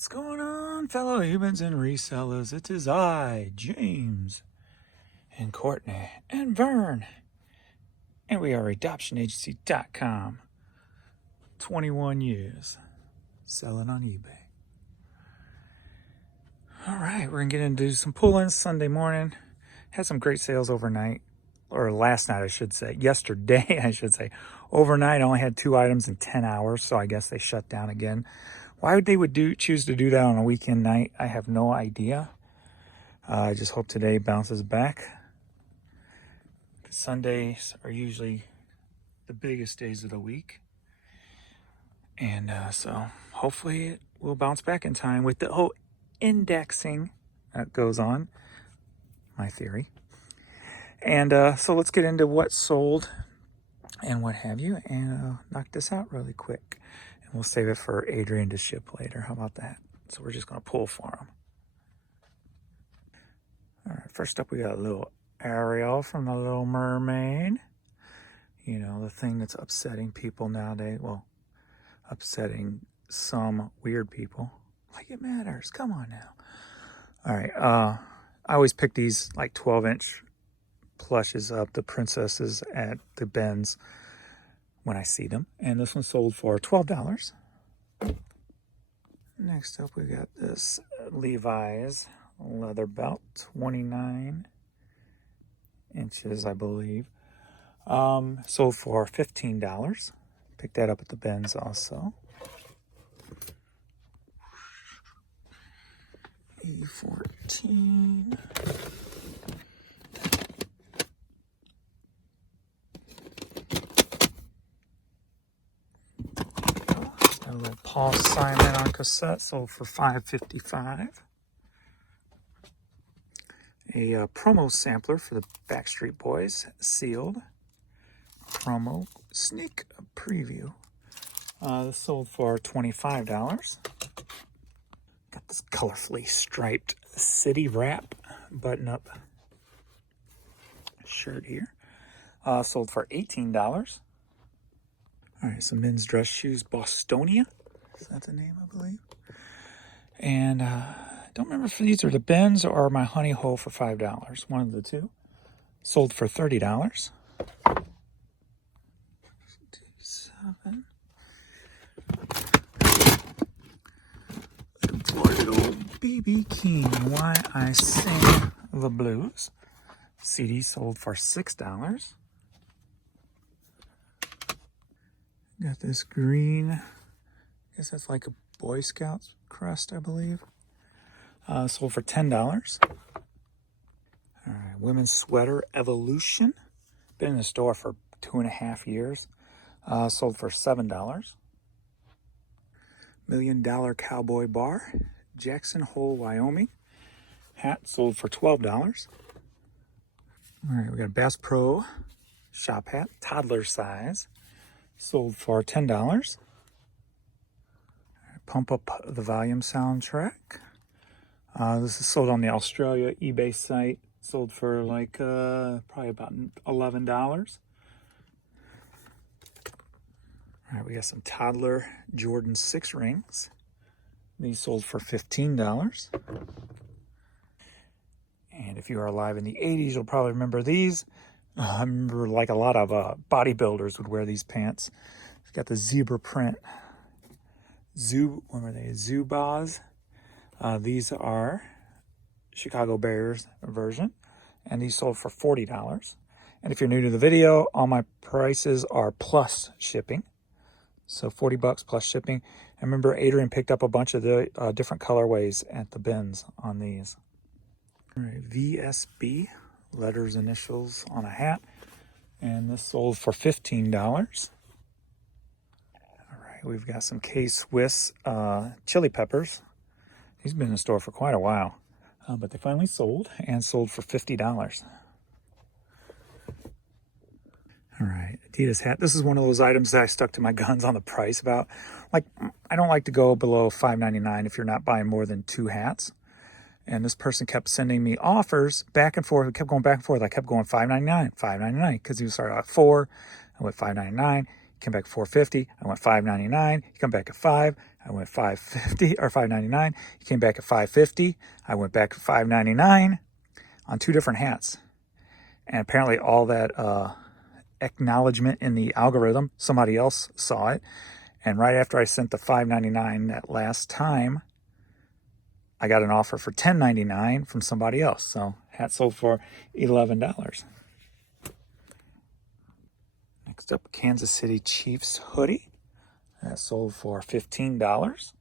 What's going on, fellow humans and resellers? It is I, James, and Courtney, and Vern, and we are adoptionagency.com. 21 years selling on eBay. All right, we're going to get into some pull-ins Sunday morning. Had some great sales overnight, or last night, I should say. Yesterday, I should say. Overnight, I only had 2 items in 10 hours, so I guess they shut down again. Why would they choose to do that on a weekend night? I have no idea. I just hope today bounces back. Sundays are usually the biggest days of the week. And so hopefully it will bounce back in time with the whole indexing that goes on. My theory. And so let's get into what sold and what have you, and knock this out really quick. And we'll save it for Adrian to ship later. How about that? So we're just going to pull for him. All right, first up we got a little Ariel from The Little Mermaid. You know, the thing that's upsetting people nowadays. Well, upsetting some weird people. Like it matters. Come on now. All right, I always pick these like 12-inch plushes of the princesses at the Ben's when I see them. And this one sold for $12. Next up, we got this Levi's leather belt, 29 inches, I believe. Sold for $15. Picked that up at the Ben's also. E14. A little Paul Simon on cassette, sold for $5.55. A promo sampler for the Backstreet Boys, sealed. Promo sneak preview. This sold for $25. Got this colorfully striped city wrap button-up shirt here. Sold for $18. All right, some men's dress shoes, Bostonia. Is that the name, I believe? And I don't remember if these are the Ben's or my Honey Hole for $5. One of the two. Sold for $30. 57. Good old B.B. King, Why I Sing the Blues. CD sold for $6. Got this green, I guess that's like a Boy Scouts crest, I believe. Sold for $10. All right, women's sweater, Evolution. Been in the store for 2.5 years. Sold for $7. $1 Million Cowboy Bar, Jackson Hole, Wyoming. Hat sold for $12. All right, we got a Bass Pro shop hat, toddler size. Sold for $10. Pump Up the Volume soundtrack. This is sold on the Australia eBay site. Sold for like probably about $11. All right, we got some toddler Jordan 6 rings. These sold for $15. And if you are alive in the 80s, you'll probably remember these. I remember like a lot of bodybuilders would wear these pants. It's got the zebra print. What were they? Zubaz. These are Chicago Bears version. And these sold for $40. And if you're new to the video, all my prices are plus shipping. So $40 plus shipping. And remember, Adrian picked up a bunch of the different colorways at the Ben's on these. All right, VSB. Letters, initials on a hat. And this sold for $15. All right, we've got some K-Swiss chili peppers. These have been in the store for quite a while. But they finally sold, and sold for $50. All right, Adidas hat. This is one of those items that I stuck to my guns on the price about. Like, I don't like to go below $5.99 if you're not buying more than 2 hats. And this person kept sending me offers back and forth. We kept going back and forth. I kept going $5.99, $5.99, because he was started at $4. I went $5.99. He came back at $4.50. I went $5.99. He come back at $5. I went $5.50 or $5.99. He came back at $5.50. I went back at $5.99 on 2 different hats. And apparently all that acknowledgement in the algorithm, somebody else saw it. And right after I sent the $5.99 that last time, I got an offer for $10.99 from somebody else. So hat sold for $11. Next up, Kansas City Chiefs hoodie. That sold for $15.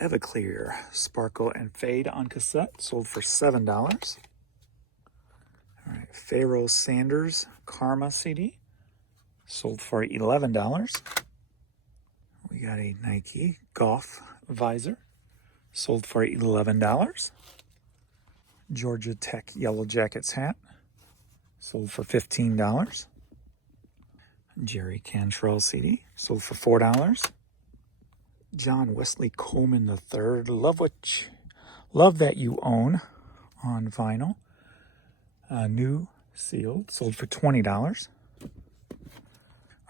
Everclear Sparkle and Fade on cassette sold for $7. All right, Pharoah Sanders Karma CD sold for $11. We got a Nike Golf Visor sold for $11. Georgia Tech Yellow Jackets hat sold for $15. Jerry Cantrell CD sold for $4. John Wesley Coleman III, Love That You Own on vinyl. New sealed, sold for $20.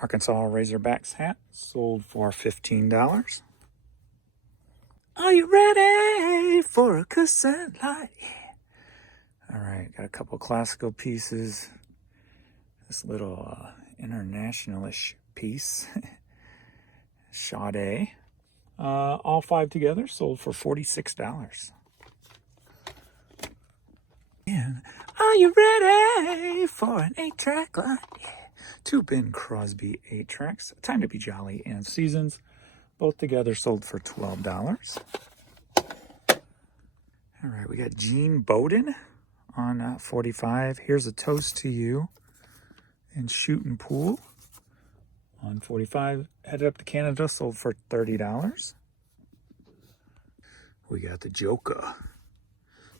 Arkansas Razorbacks hat sold for $15. Are you ready for a cassette light? All right, got a couple classical pieces. This little international-ish piece, Sade. All 5 together sold for $46. And are you ready for an 8-track line? Yeah. 2 Bing Crosby 8-tracks, Time to Be Jolly and Seasons, both together sold for $12. All right, we got Gene Bowden on 45. Here's a Toast to You and Shooting Pool on 45. Headed up to Canada, sold for $30. We got the Joker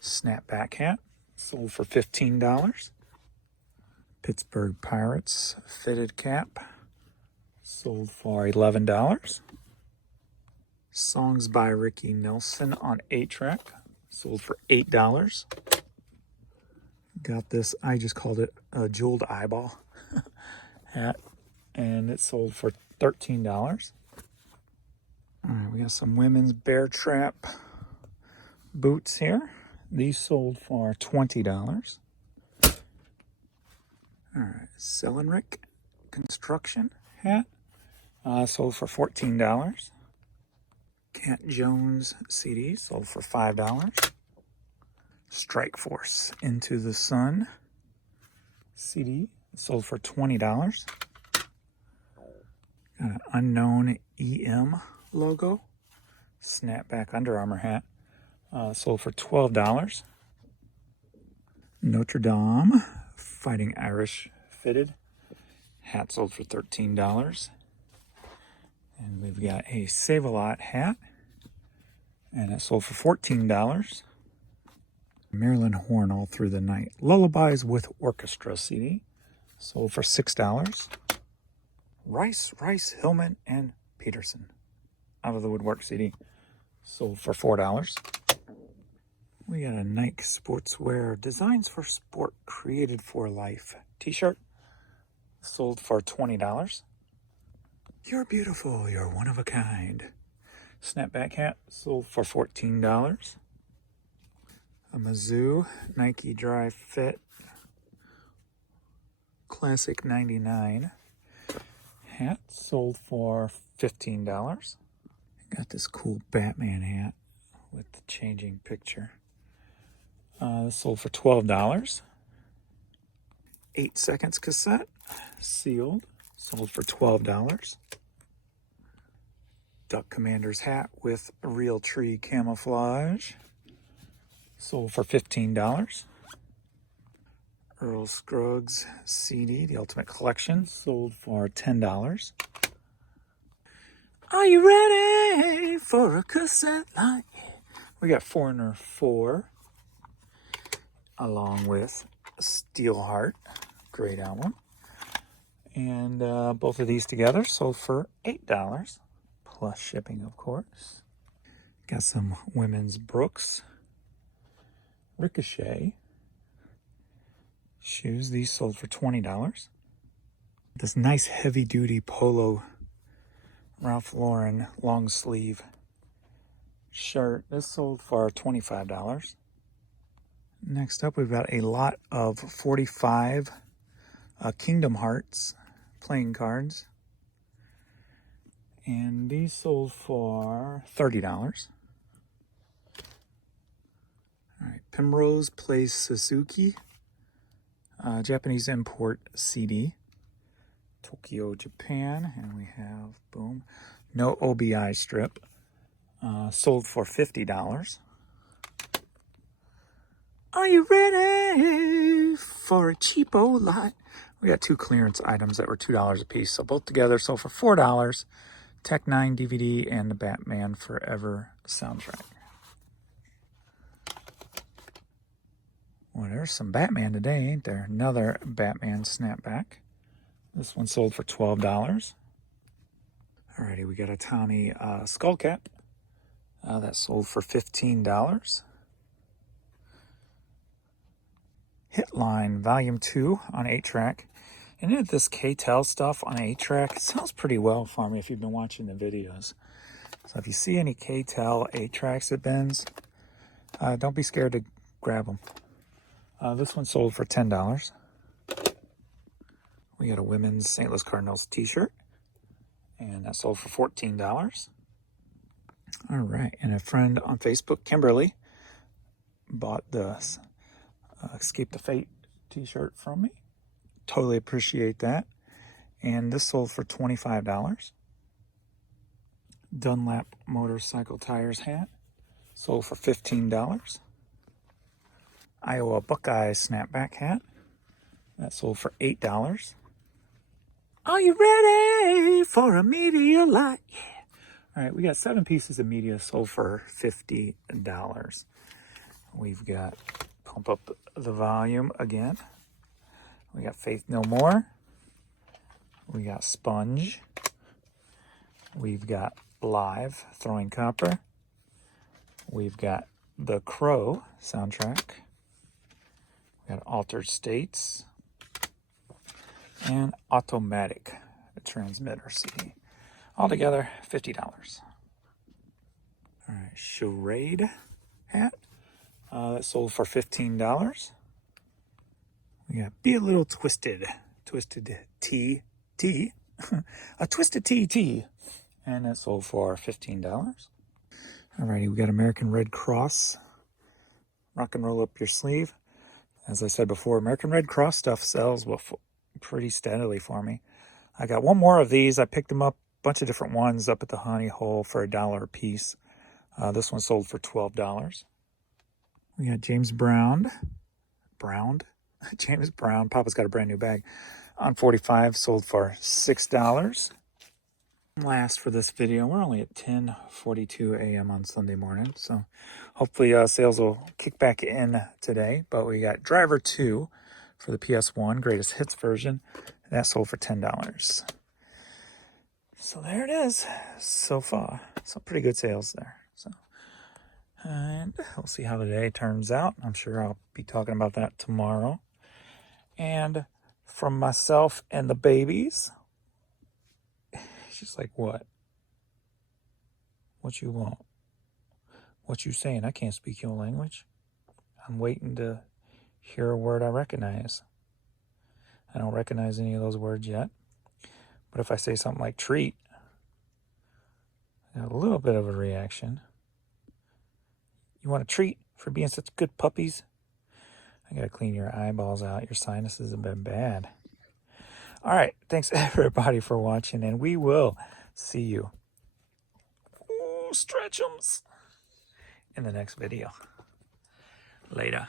snapback hat, sold for $15. Pittsburgh Pirates fitted cap, sold for $11. Songs by Ricky Nelson on 8-track, sold for $8. Got this, I just called it a jeweled eyeball hat, and it sold for $13. All right, we got some women's Bear Trap boots here. These sold for $20. All right, Sellenrick Construction hat sold for $14. Cat Jones CD sold for $5. Strike Force Into the Sun CD sold for $20. Got an Unknown EM logo snapback Under Armour hat sold for $12. Notre Dame Fighting Irish fitted hat sold for $13. And we've got a Save-A-Lot hat, and it sold for $14. Marilyn Horne All Through the Night Lullabies with Orchestra CD sold for $6. Rice, Hillman, and Peterson Out of the Woodwork CD sold for $4. We got a Nike Sportswear Designs for Sport Created for Life t-shirt sold for $20. You're beautiful, you're one of a kind snapback hat sold for $14. A Mizzou Nike Dry Fit Classic 99 hat sold for $15. Got this cool Batman hat with the changing picture. This sold for $12. 8 Seconds cassette, sealed, sold for $12. Duck Commander's hat with Real Tree camouflage, sold for $15. Earl Scruggs CD, The Ultimate Collection, sold for $10. Are you ready for a cassette light? We got Foreigner 4, along with Steelheart, great album. And both of these together sold for $8, plus shipping, of course. Got some women's Brooks Ricochet shoes. These sold for $20. This nice heavy-duty polo Ralph Lauren long sleeve shirt. This sold for $25. Next up, we've got a lot of 45 Kingdom Hearts playing cards. And these sold for $30. All right, Primrose Plays Suzuki, Japanese import CD, Tokyo, Japan, and we have, boom, no OBI strip, sold for $50. Are you ready for a cheapo lot? We got 2 clearance items that were $2 a piece, so both together sold for $4. Tech 9 DVD and the Batman Forever soundtrack. Well, there's some Batman today, ain't there? Another Batman snapback. This one sold for $12. Alrighty, we got a Tommy Skullcat. That sold for $15. Hitline Volume 2 on 8-track. And this K-Tel stuff on 8-track, it sells pretty well for me if you've been watching the videos. So if you see any K-Tel 8-tracks at Ben's, don't be scared to grab them. This one sold for $10. We got a women's St. Louis Cardinals t-shirt, and that sold for $14. All right, and a friend on Facebook, Kimberly, bought the Escape the Fate t-shirt from me. Totally appreciate that. And this sold for $25. Dunlap Motorcycle Tires hat sold for $15. Iowa Buckeye snapback hat that sold for $8. Are you ready for a media lot? Yeah. All right, we got 7 pieces of media sold for $50. We've got Pump Up the Volume again. We got Faith No More. We got Sponge. We've got Live, Throwing Copper. We've got The Crow soundtrack. We got Altered States. And Automatic, a transmitter CD. Altogether, $50. All right, Charade hat. That sold for $15. We got Be a Little Twisted. Twisted T. A Twisted TT. And that sold for $15. Alrighty, we got American Red Cross. Rock and Roll Up Your Sleeve. As I said before, American Red Cross stuff sells pretty steadily for me. I got one more of these. I picked them up, a bunch of different ones up at the Honey Hole for $1 a piece. This one sold for $12. We got James Brown. James Brown. Papa's got a brand new bag. On 45, sold for $6. Last for this video, we're only at 10:42 a.m. on Sunday morning, so hopefully sales will kick back in today. But we got Driver 2 for the PS1 Greatest Hits version. That sold for $10. So there it is so far. Some pretty good sales there. So, and we'll see how the day turns out. I'm sure I'll be talking about that tomorrow. And from myself and the babies, she's like, what? What you want? What you saying? I can't speak your language. I'm waiting to hear a word I recognize. I don't recognize any of those words yet. But if I say something like treat, I got a little bit of a reaction. You want a treat for being such good puppies? I gotta clean your eyeballs out. Your sinuses have been bad. All right, thanks everybody for watching, and we will see you. Ooh, stretch 'ems in the next video. Later.